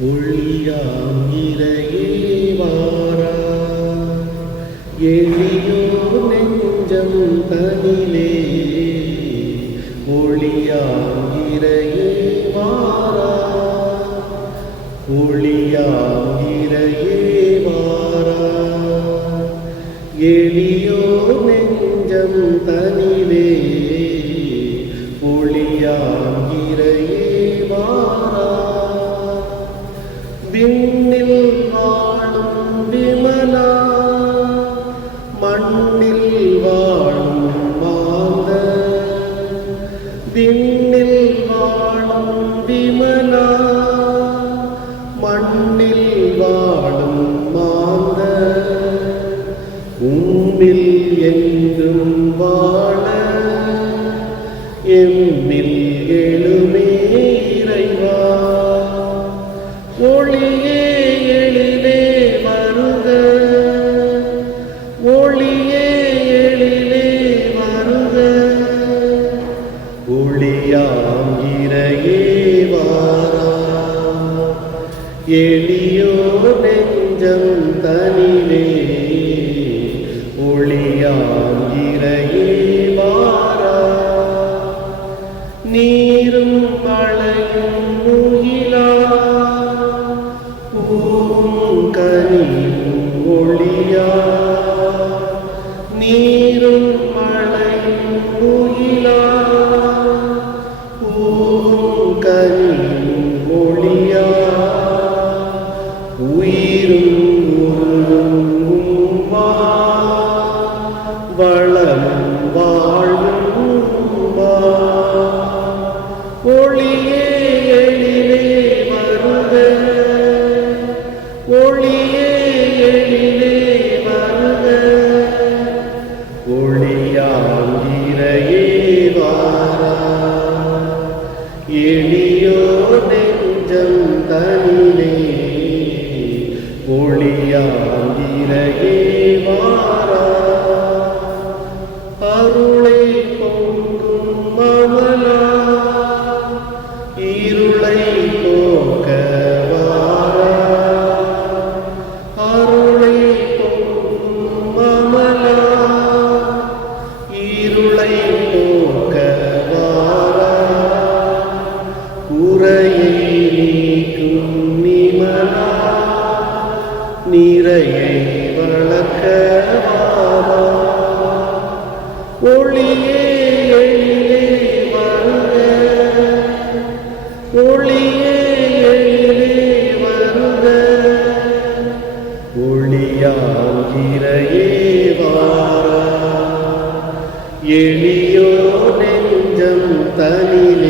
ஒளியாம் இறையே எளியோ நெஞ்சம் தனிலே. ஒளியாம் இறையே ஒளியாம் இறையே எளியோ நெஞ்சம் உம்மில் என்றும் வாழ எம்மில் எழுமே இறைவா. ஒளியே எழிலே வருக ஒளியே எழிலே வருக. ஒளியாம் இறையே வாரா. எளியோ நெஞ்சம் தனிவே ஒளியாம் ஒளியாங்கிரையே வாரா. எளியோ நெஞ்சம் தனிலே ஒளியாங்கிரையே இருளை போக்க வாரா. குறையை நீக்கும் நிமலா. நிறையை வளர்க்க வாரா. ஒளியே எழிலே வருக. ஒளியே எழிலே வருக. ஒளியாகிறையே வாரா. எளியோ நெஞ்சம் தனிலே